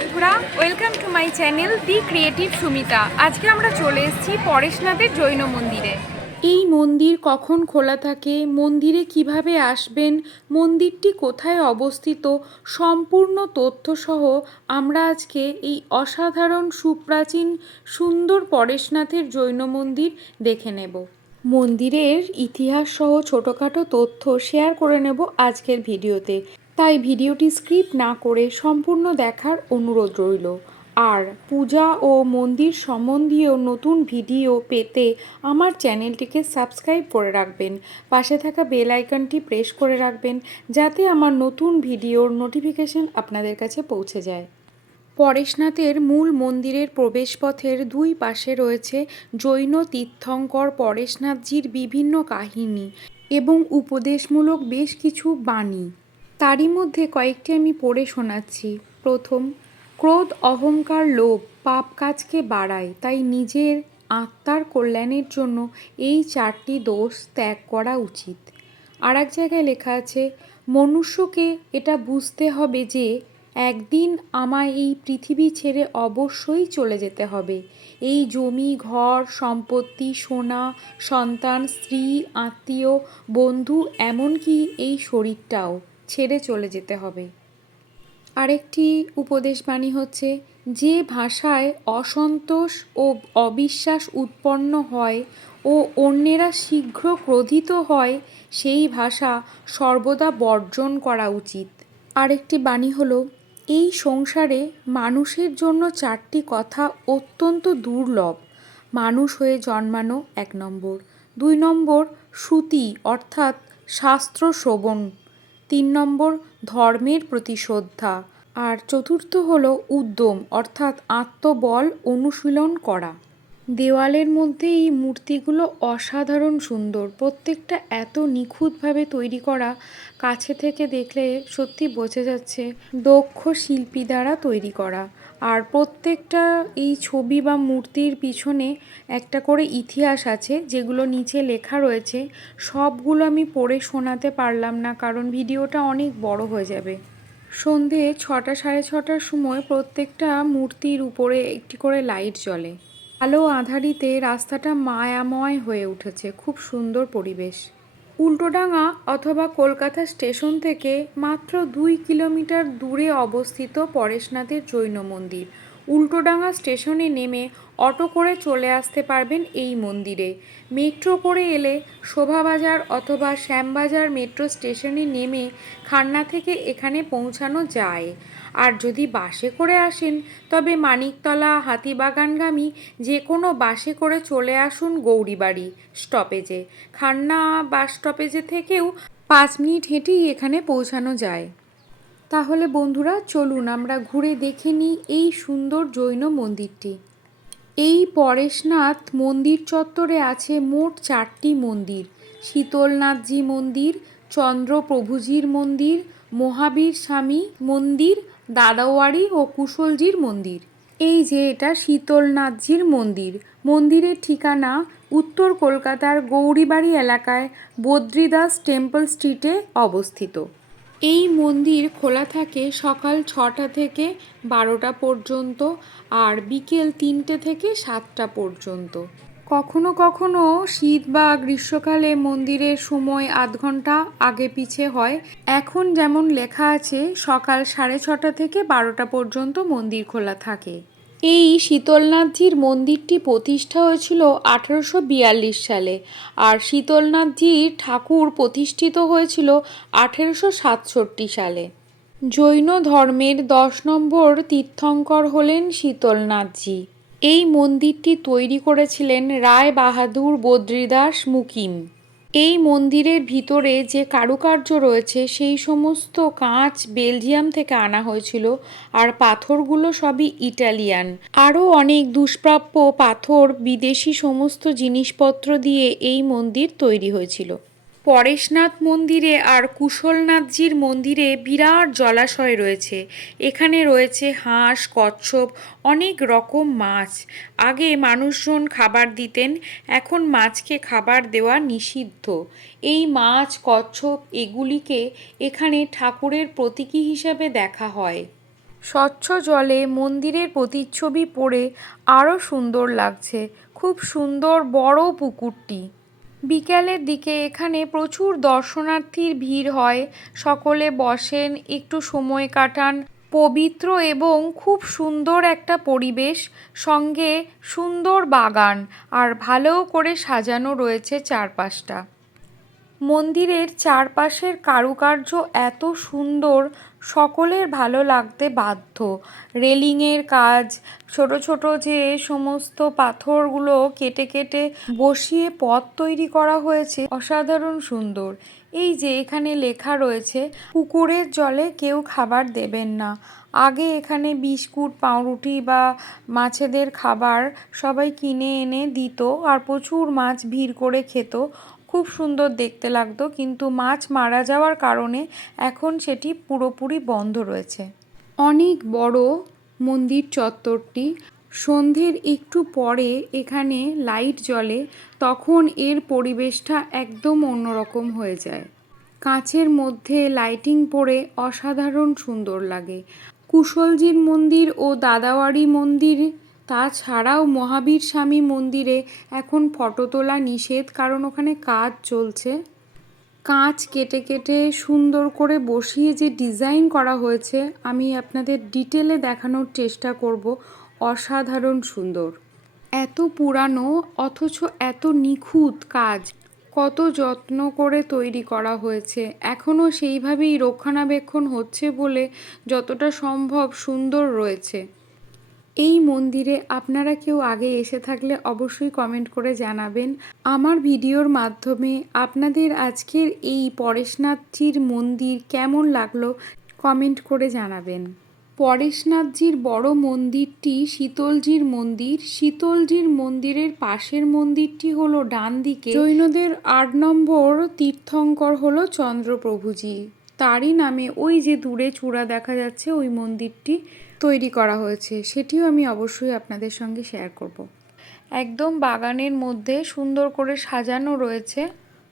বন্ধুরা, welcome to my channel the creative Sumita. আজকে আমরা চলে এসেছি পরেশনাথের জৈন মন্দিরে। এই মন্দির কখন খোলা থাকে, মন্দিরে কিভাবে আসবেন, মন্দিরটি কোথায় অবস্থিত, সম্পূর্ণ তথ্যসহ আমরা আজকে এই অসাধারণ সুপ্রাচীন সুন্দর পরেশনাথের জৈন মন্দির দেখে নেব। মন্দিরের ইতিহাস সহ ছোটোখাটো তথ্য শেয়ার করে নেব আজকের ভিডিওতে, তাই ভিডিওটি স্কিপ না করে সম্পূর্ণ দেখার অনুরোধ রইল। আর পূজা ও মন্দির সম্বন্ধীয় নতুন ভিডিও পেতে আমার চ্যানেলটিকে সাবস্ক্রাইব করে রাখবেন, পাশে থাকা বেল আইকনটি প্রেস করে রাখবেন যাতে আমার নতুন ভিডিওর নোটিফিকেশন আপনাদের কাছে পৌঁছে যায়। পরেশনাথের মূল মন্দিরের প্রবেশপথের দুই পাশে রয়েছে জৈন তীর্থঙ্কর পরেশনাথজির বিভিন্ন কাহিনী এবং উপদেশমূলক বেশ কিছু বাণী। তারই মধ্যে কয়েকটি আমি পড়ে শোনাচ্ছি। প্রথম, ক্রোধ, অহংকার, লোভ পাপ কাজকে বাড়ায়, তাই নিজের আত্মার কল্যাণের জন্য এই চারটি দোষ ত্যাগ করা উচিত। আর এক জায়গায় লেখা আছে, মনুষ্যকে এটা বুঝতে হবে যে একদিন আমায় এই পৃথিবী ছেড়ে অবশ্যই চলে যেতে হবে। এই জমি, ঘর, সম্পত্তি, সোনা, সন্তান, স্ত্রী, আত্মীয়, বন্ধু, এমনকি এই শরীরটাও ছেড়ে চলে যেতে হবে। আরেকটি উপদেশবাণী হচ্ছে, যে ভাষায় অসন্তোষ ও অবিশ্বাস উৎপন্ন হয় ও অন্যেরা শীঘ্র ক্রোধিত হয়, সেই ভাষা সর্বদা বর্জন করা উচিত। আরেকটি বাণী হলো, এই সংসারে মানুষের জন্য চারটি কথা অত্যন্ত দুর্লভ। মানুষ হয়ে জন্মানো 1 নম্বর, 2 নম্বর শ্রুতি অর্থাৎ শাস্ত্র শ্রবণ, 3 নম্বর ধর্মের প্রতি শ্রদ্ধা, আর চতুর্থ হলো উদ্যম অর্থাৎ আত্মবল অনুশীলন করা। দেওয়ালের মধ্যে এই মূর্তিগুলো অসাধারণ সুন্দর, প্রত্যেকটা এত নিখুঁতভাবে তৈরি করা, কাছে থেকে দেখলে সত্যি বোঝা যাচ্ছে দক্ষ শিল্পী দ্বারা তৈরি করা। আর প্রত্যেকটা এই ছবি বা মূর্তির পিছনে একটা করে ইতিহাস আছে, যেগুলো নিচে লেখা রয়েছে। সবগুলো আমি পড়ে শোনাতে পারলাম না, কারণ ভিডিওটা অনেক বড় হয়ে যাবে। সন্ধে 6টা সাড়ে 6টার সময় প্রত্যেকটা মূর্তির উপরে একটি করে লাইট জ্বলে। আলো আঁধারিতে রাস্তাটা মায়াময় হয়ে উঠেছে, খুব সুন্দর পরিবেশ। উল্টোডাঙা অথবা কলকাতা স্টেশন থেকে মাত্র 2 কিলোমিটার দূরে অবস্থিত পরেশনাথের জৈন মন্দির। উল্টোডাঙা স্টেশনে নেমে অটো করে চলে আসতে পারবেন এই মন্দিরে। মেট্রো করে এলে শোভাবাজার অথবা শ্যামবাজার মেট্রো স্টেশনে নেমে খান্না থেকে এখানে পৌঁছানো যায়। আর যদি বাসে করে আসেন তবে মানিকতলা, হাতিবাগানগামী যে কোনো বাসে করে চলে আসুন গৌরীবাড়ি স্টপেজে। খান্না বাস স্টপেজে থেকেও 5 মিনিট হেঁটেই এখানে পৌঁছানো যায়। তাহলে বন্ধুরা, চলুন আমরা ঘুরে দেখে নিই এই সুন্দর জৈন মন্দিরটি। এই পরেশনাথ মন্দির চত্বরে আছে মোট 4টি মন্দির: শীতলনাথজি মন্দির, চন্দ্রপ্রভুজির মন্দির, মহাবীর স্বামী মন্দির, দাদাওয়াড়ি ও কুশলজির মন্দির। এই যে এটা শীতলনাথজির মন্দির। মন্দিরের ঠিকানা উত্তর কলকাতার গৌরীবাড়ি এলাকায় বদ্রীদাস টেম্পল স্ট্রিটে অবস্থিত। এই মন্দির খোলা থাকে সকাল 6টা থেকে 12টা পর্যন্ত আর বিকেল 3টে থেকে 7টা পর্যন্ত। কখনো কখনো শীত বা গ্রীষ্মকালে মন্দিরের সময় আধ ঘন্টা আগে পিছে হয়। এখন যেমন লেখা আছে সকাল 6:30 থেকে 12টা পর্যন্ত মন্দির খোলা থাকে। এই শীতলনাথজির মন্দিরটি প্রতিষ্ঠা হয়েছিল 1842 সালে, আর শীতলনাথজির ঠাকুর প্রতিষ্ঠিত হয়েছিল 1867 সালে। জৈন ধর্মের 10 নম্বর তীর্থঙ্কর হলেন শীতলনাথজি। এই মন্দিরটি তৈরি করেছিলেন রায় বাহাদুর বদ্রীদাস মুকিম। এই মন্দিরের ভিতরে যে কারুকার্য রয়েছে সেই সমস্ত কাঁচ বেলজিয়াম থেকে আনা হয়েছিল, আর পাথরগুলো সবই ইটালিয়ান। আরও অনেক দুষ্প্রাপ্য পাথর, বিদেশি সমস্ত জিনিসপত্র দিয়ে এই মন্দির তৈরি হয়েছিল। পরেশনাথ মন্দিরে আর কুশলনাথজির মন্দিরে বিরাট জলাশয় রয়েছে। এখানে রয়েছে হাঁস, কচ্ছপ, অনেক রকম মাছ। আগে মানুষজন খাবার দিতেন, এখন মাছকে খাবার দেওয়া নিষিদ্ধ। এই মাছ, কচ্ছপ এগুলিকে এখানে ঠাকুরের প্রতীকী হিসাবে দেখা হয়। স্বচ্ছ জলে মন্দিরের প্রতিচ্ছবি পড়ে আরও সুন্দর লাগছে। খুব সুন্দর বড় পুকুরটি। বিকেলের দিকে এখানে প্রচুর দর্শনার্থীর ভিড় হয়। সকলে বসেন, একটু সময় কাটান। পবিত্র এবং খুব সুন্দর একটা পরিবেশ, সঙ্গে সুন্দর বাগান, আর ভালো করে সাজানো রয়েছে চারপাশটা। মন্দিরের চারপাশের কারুকার্য এত সুন্দর, সকলের ভালো লাগতে বাধ্য। রেলিংয়ের কাজ, ছোট ছোট যে সমস্ত পাথরগুলো কেটে কেটে বসিয়ে পথ তৈরি করা হয়েছে, অসাধারণ সুন্দর। এই যে এখানে লেখা রয়েছে, পুকুরের জলে কেউ খাবার দেবেন না। আগে এখানে বিস্কুট, পাউরুটি বা মাছেদের খাবার সবাই কিনে এনে দিত, আর প্রচুর মাছ ভিড় করে খেত। খুব সুন্দর দেখতে লাগতো, কিন্তু মাছ মারা যাওয়ার কারণে এখন সেটি পুরোপুরি বন্ধ রয়েছে। অনেক বড় মন্দির চত্বরটি। সন্ধ্যের একটু পরে এখানে লাইট জ্বলে, তখন এর পরিবেশটা একদম অন্যরকম হয়ে যায়। কাঁচের মধ্যে লাইটিং পড়ে অসাধারণ সুন্দর লাগে। কুশলজির মন্দির ও দাদাওয়াড়ি মন্দির, তাছাড়াও মহাবীর স্বামী মন্দিরে এখন ফটো তোলা নিষেধ, কারণ ওখানে কাজ চলছে। কাঁচ কেটে কেটে সুন্দর করে বসিয়ে যে ডিজাইন করা হয়েছে, আমি আপনাদের ডিটেলে দেখানোর চেষ্টা করব। অসাধারণ সুন্দর। এত পুরানো অথচ এত নিখুঁত কাজ, কত যত্ন করে তৈরি করা হয়েছে। এখনও সেইভাবেই রক্ষণাবেক্ষণ হচ্ছে বলে যতটা সম্ভব সুন্দর রয়েছে। এই মন্দিরে আপনারা কেউ আগে এসে থাকলে অবশ্যই কমেন্ট করে জানাবেন। আমার ভিডিওর মাধ্যমে আপনাদের আজকের এই পরেশনাথজির মন্দির কেমন লাগলো কমেন্ট করে জানাবেন। পরেশনাথজির বড় মন্দিরটি শীতলজির মন্দির। শীতলজির মন্দিরের পাশের মন্দিরটি হলো ডান দিকে। জৈনদের 8 নম্বর তীর্থঙ্কর হলো চন্দ্রপ্রভুজি। তারই নামে ওই যে দূরে চূড়া দেখা যাচ্ছে, ওই মন্দিরটি তৈরি করা হয়েছে। সেটিও আমি অবশ্যই আপনাদের সঙ্গে শেয়ার করব। একদম বাগানের মধ্যে সুন্দর করে সাজানো রয়েছে।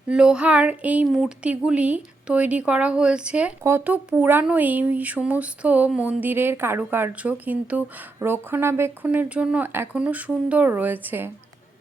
লোহার এই মূর্তিগুলি তৈরি করা হয়েছে। কত পুরানো এই সমস্ত মন্দিরের কারুকার্য, কিন্তু রক্ষণাবেক্ষণের জন্য এখনো সুন্দর রয়েছে।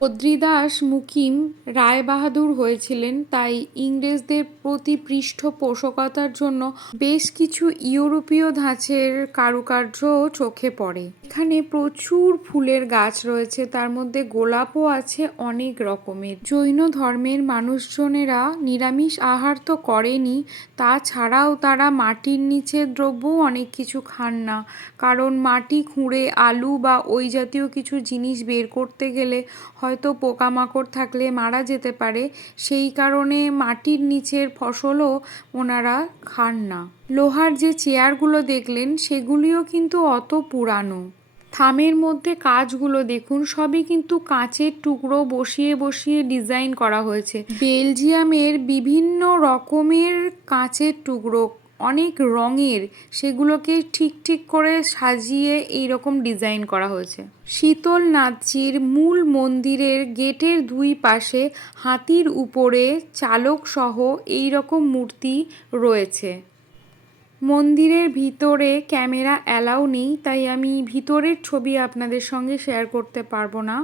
বদ্রীদাস মুকিম রায়বাহাদুর হয়েছিলেন, তাই ইংরেজদের প্রতি পৃষ্ঠপোষকতার জন্য বেশ কিছু ইউরোপীয় ধাঁচের কারুকার্য চোখে পড়ে। এখানে প্রচুর ফুলের গাছ রয়েছে, তার মধ্যে গোলাপও আছে অনেক রকমের। জৈন ধর্মের মানুষজনেরা নিরামিষ আহার তো করেনি, তাছাড়াও তারা মাটির নিচের দ্রব্যও অনেক কিছু খান না, কারণ মাটি খুঁড়ে আলু বা ওই জাতীয় কিছু জিনিস বের করতে গেলে হয়তো পোকামাকড় থাকলে মারা যেতে পারে। সেই কারণে মাটির নিচের ফসলও ওনারা খান না। লোহার যে চেয়ারগুলো দেখলেন, সেগুলিও কিন্তু অত পুরানো। থামের মধ্যে কাজগুলো দেখুন, সবই কিন্তু কাঁচের টুকরো বসিয়ে বসিয়ে ডিজাইন করা হয়েছে। বেলজিয়ামের বিভিন্ন রকমের কাঁচের টুকরো, অনেক রঙের, সেগুলোকে ঠিক ঠিক করে সাজিয়ে এইরকম ডিজাইন করা হয়েছে। শীতলনাথজির মূল মন্দিরের গেটের দুই পাশে হাতির উপরে চালক সহ এইরকম মূর্তি রয়েছে। মন্দিরের ভিতরে ক্যামেরা অ্যালাউ নেই, তাই আমি ভিতরের ছবি আপনাদের সঙ্গে শেয়ার করতে পারবো না।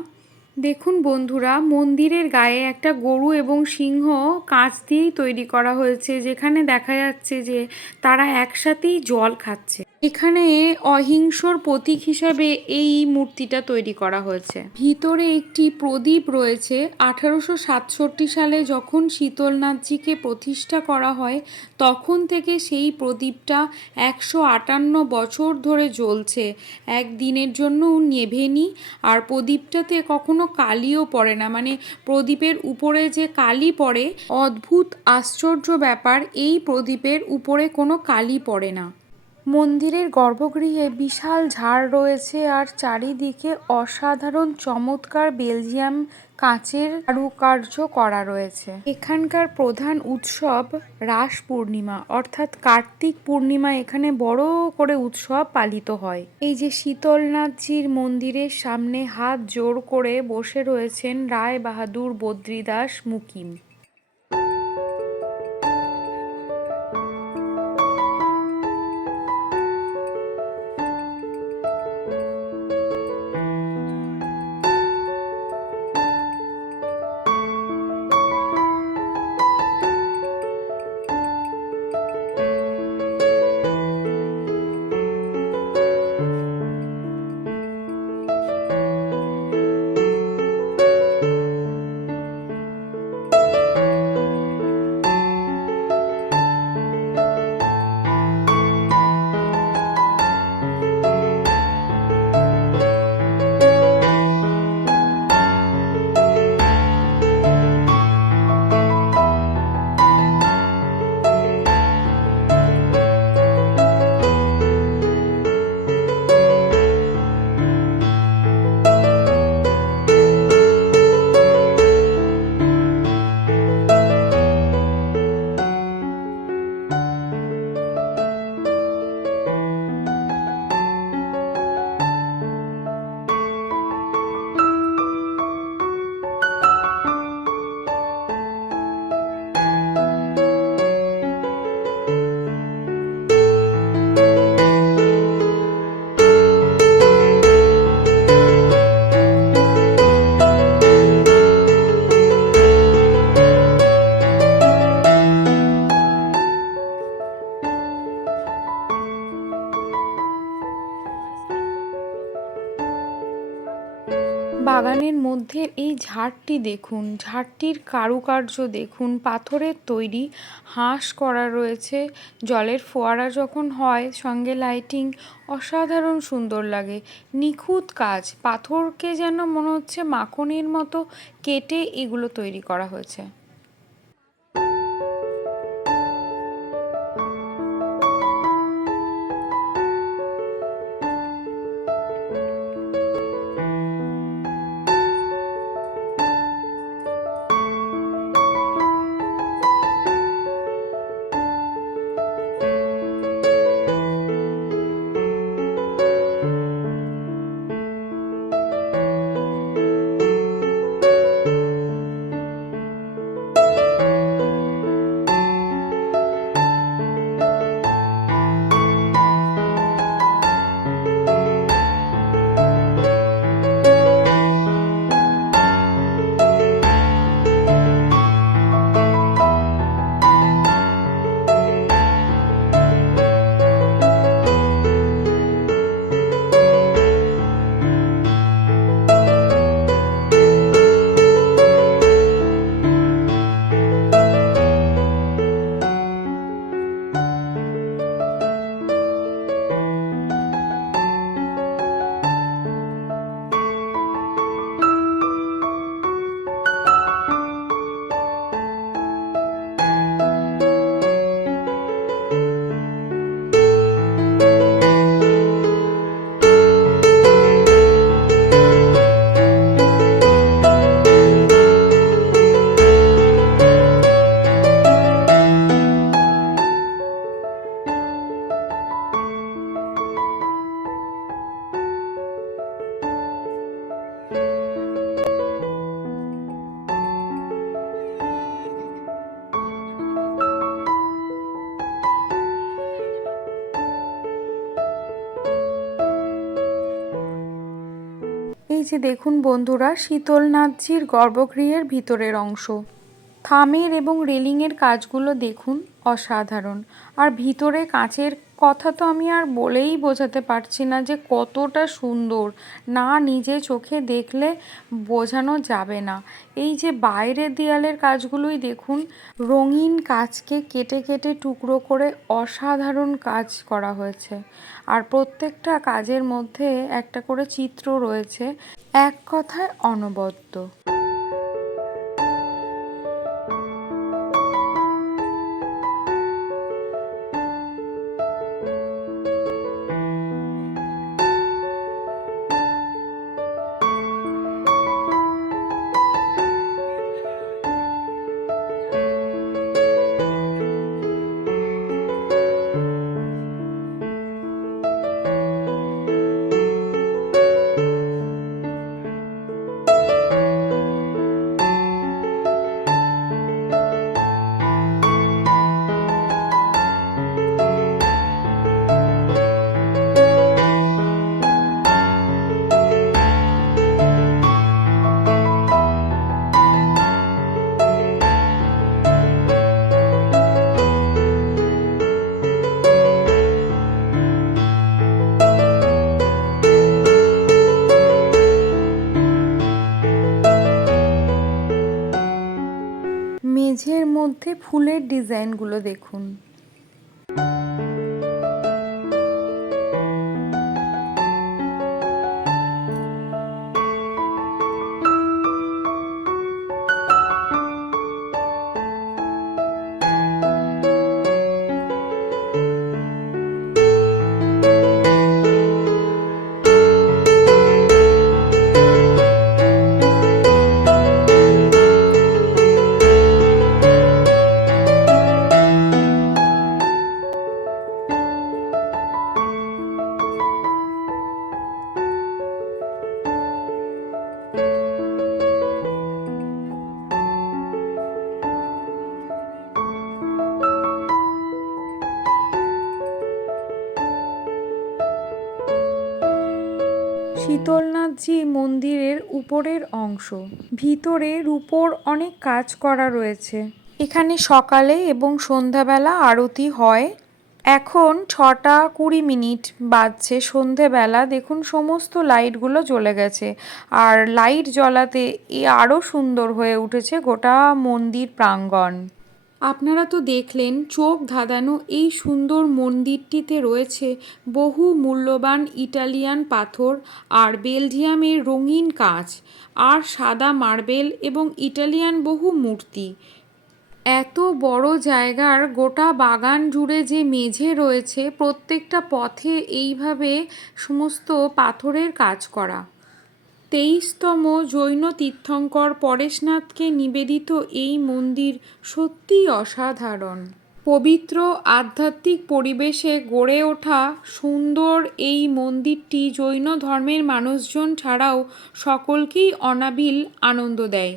দেখুন বন্ধুরা, মন্দিরের গায়ে একটা গরু এবং সিংহ কাঁচ দিয়েই তৈরি করা হয়েছে, যেখানে দেখা যাচ্ছে যে তারা একসাথেই জল খাচ্ছে। এখানে অহিংসর প্রতীক হিসাবে এই মূর্তিটা তৈরি করা হয়েছে। ভিতরে একটি প্রদীপ রয়েছে। 1867 সালে যখন শীতলনাথজিকে প্রতিষ্ঠা করা হয়, তখন থেকে সেই প্রদীপটা 158 বছর ধরে জ্বলছে। একদিনের জন্যও নেভেনি, আর প্রদীপটাতে কখনো কালিও পড়ে না। মানে প্রদীপের উপরে যে কালি পড়ে, অদ্ভুত আশ্চর্য ব্যাপার, এই প্রদীপের উপরে কোনো কালি পড়ে না। মন্দিরের গর্ভগৃহে বিশাল ঝাড় রয়েছে, আর চারিদিকে অসাধারণ চমৎকার বেলজিয়াম কাঁচের কারুকার্য করা রয়েছে। এখানকার প্রধান উৎসব রাস পূর্ণিমা, অর্থাৎ কার্তিক পূর্ণিমা এখানে বড় করে উৎসব পালিত হয়। এই যে শীতলনাথজির মন্দিরের সামনে হাত জোড় করে বসে রয়েছেন রায় বাহাদুর বদ্রীদাস মুকিম। বাগানের মধ্যে এই ঝাড়টি দেখুন, ঝাড়টির কারুকার্য দেখুন, পাথরের তৈরি, হাঁস করা রয়েছে। জলের ফোয়ারা যখন হয় সঙ্গে লাইটিং, অসাধারণ সুন্দর লাগে। নিখুঁত কাজ, পাথরকে যেন মনে হচ্ছে মাখনের মতো কেটে এগুলো তৈরি করা হয়েছে। এই যে দেখুন বন্ধুরা, শীতলনাথজির গর্ভগৃহের ভিতরের অংশ। থামের এবং রেলিংয়ের কাজগুলো দেখুন, অসাধারণ। আর ভিতরে কাচের কথা তো আমি আর বলেই বোঝাতে পারছি না যে কতটা সুন্দর, না নিজে চোখে দেখলে বোঝানো যাবে না। এই যে বাইরের দেয়ালের কাজগুলোই দেখুন, রঙিন কাচকে কেটে কেটে টুকরো করে অসাধারণ কাজ করা হয়েছে। আর প্রত্যেকটা কাজের মধ্যে একটা করে চিত্র রয়েছে, এক কথায় অনবদ্য। মেঝের মধ্যে ফুলের ডিজাইনগুলো দেখুন। শীতলনাথজি মন্দিরের উপরের অংশ, ভিতরে রূপোর অনেক কাজ করা রয়েছে। এখানে সকালে এবং সন্ধ্যাবেলা আরতি হয়। এখন 6:20 বাজছে, সন্ধেবেলা। দেখুন সমস্ত লাইটগুলো জ্বলে গেছে, আর লাইট জ্বলাতে আরও সুন্দর হয়ে উঠেছে গোটা মন্দির প্রাঙ্গণ। আপনারা তো দেখলেন, চোখ ধাঁধানো এই সুন্দর মন্দিরটিতে রয়েছে বহু মূল্যবান ইটালিয়ান পাথর আর বেলজিয়ামের রঙিন কাঁচ আর সাদা মার্বেল এবং ইটালিয়ান বহু মূর্তি। এত বড় জায়গার গোটা বাগান জুড়ে যে মেঝে রয়েছে, প্রত্যেকটা পথে এইভাবে সমস্ত পাথরের কাজ করা। 23তম জৈন তীর্থঙ্কর পরেশনাথকে নিবেদিত এই মন্দির সত্যিই অসাধারণ। পবিত্র আধ্যাত্মিক পরিবেশে গড়ে ওঠা সুন্দর এই মন্দিরটি জৈন ধর্মের মানুষজন ছাড়াও সকলকেই অনাবিল আনন্দ দেয়।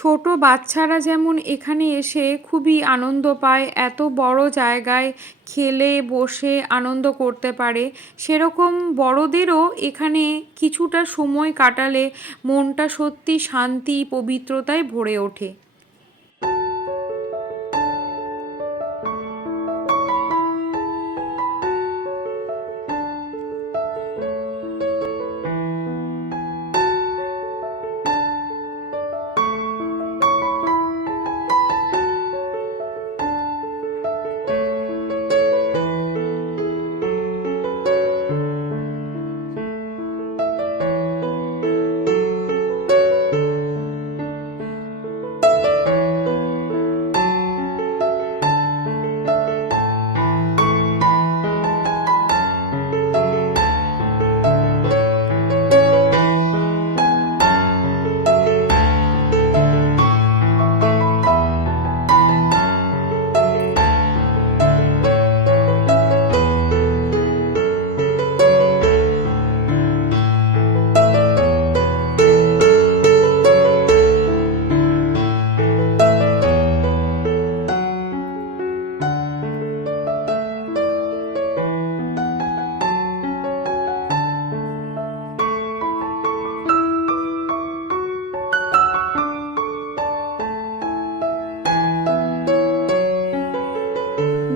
ছোট বাচ্চারা যেমন এখানে এসে খুবই আনন্দ পায়, এত বড় জায়গায় খেলে বসে আনন্দ করতে পারে, সেরকম বড়দেরও এখানে কিছুটা সময় কাটালে মনটা সত্যি শান্তি পবিত্রতায় ভরে ওঠে।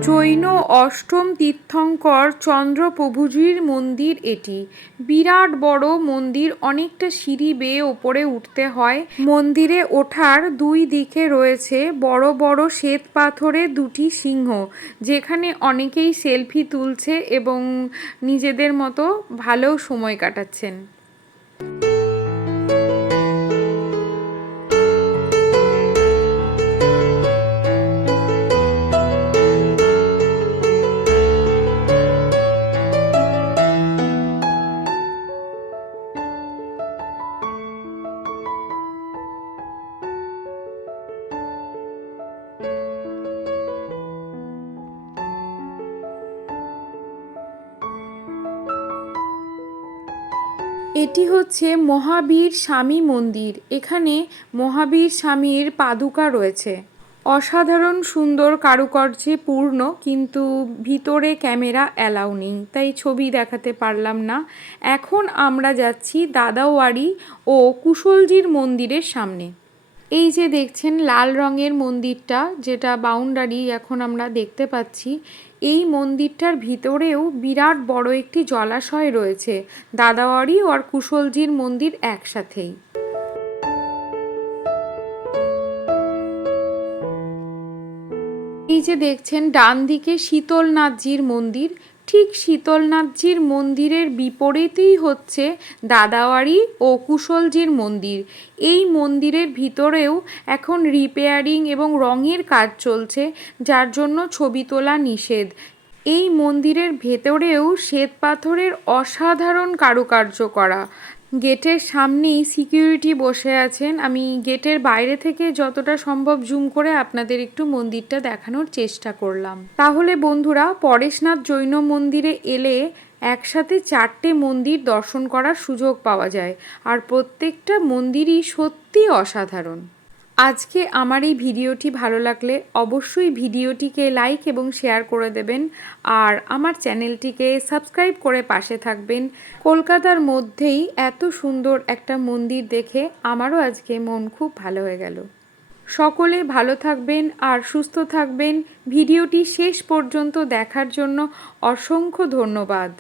জৈন অষ্টম তীর্থঙ্কর চন্দ্রপ্রভুজির মন্দির এটি। বিরাট বড় মন্দির, অনেকটা সিঁড়ি বেয়ে ওপরে উঠতে হয়। মন্দিরে ওঠার দুই দিকে রয়েছে বড় বড় শ্বেত পাথরের দুটি সিংহ, যেখানে অনেকেই সেলফি তুলছে এবং নিজেদের মতো ভালো সময় কাটাচ্ছেন। এটি হচ্ছে মহাবীর স্বামী মন্দির। এখানে মহাবীর স্বামীর পাদুকা রয়েছে, অসাধারণ সুন্দর কারুকার্যে পূর্ণ, কিন্তু ভিতরে ক্যামেরা অ্যালাউ নেই, তাই ছবি দেখাতে পারলাম না। এখন আমরা যাচ্ছি দাদাওয়াড়ি ও কুশলজির মন্দিরের সামনে। এই যে দেখছেন লাল রঙের মন্দিরটা, যেটা বাউন্ডারি এখন আমরা দেখতে পাচ্ছি, এই মন্দিরটার ভিতরেও বিরাট বড় একটি জলাশয় রয়েছে। দাদাওয়াড়ি আর কুশলজির মন্দির একসাথেই। এই যে দেখছেন ডান দিকে শীতলনাথজির মন্দির, ঠিক শীতলনাথজির মন্দিরের বিপরীতেই হচ্ছে দাদাওয়াড়ি ও কুশলজির মন্দির। এই মন্দিরের ভিতরেও এখন রিপেয়ারিং এবং রঙের কাজ চলছে, যার জন্য ছবি তোলা নিষেধ। এই মন্দিরের ভেতরেও শ্বেতপাথরের অসাধারণ কারুকার্য করা। গেটের সামনেই সিকিউরিটি বসে আছেন। আমি গেটের বাইরে থেকে যতটা সম্ভব জুম করে আপনাদের একটু মন্দিরটা দেখানোর চেষ্টা করলাম। তাহলে বন্ধুরা, পরেশনাথ জৈন মন্দিরে এলে একসাথে 4টে মন্দির দর্শন করার সুযোগ পাওয়া যায়, আর প্রত্যেকটা মন্দিরই সত্যি অসাধারণ। আজকে আমার এই ভিডিওটি ভালো লাগলে অবশ্যই ভিডিওটিকে লাইক এবং শেয়ার করে দেবেন, আর আমার চ্যানেলটিকে সাবস্ক্রাইব করে পাশে থাকবেন। কলকাতার মধ্যেই এত সুন্দর একটা মন্দির দেখে আমারও আজকে মন খুব ভালো হয়ে গেল। সকলে ভালো থাকবেন আর সুস্থ থাকবেন। ভিডিওটি শেষ পর্যন্ত দেখার জন্য অসংখ্য ধন্যবাদ।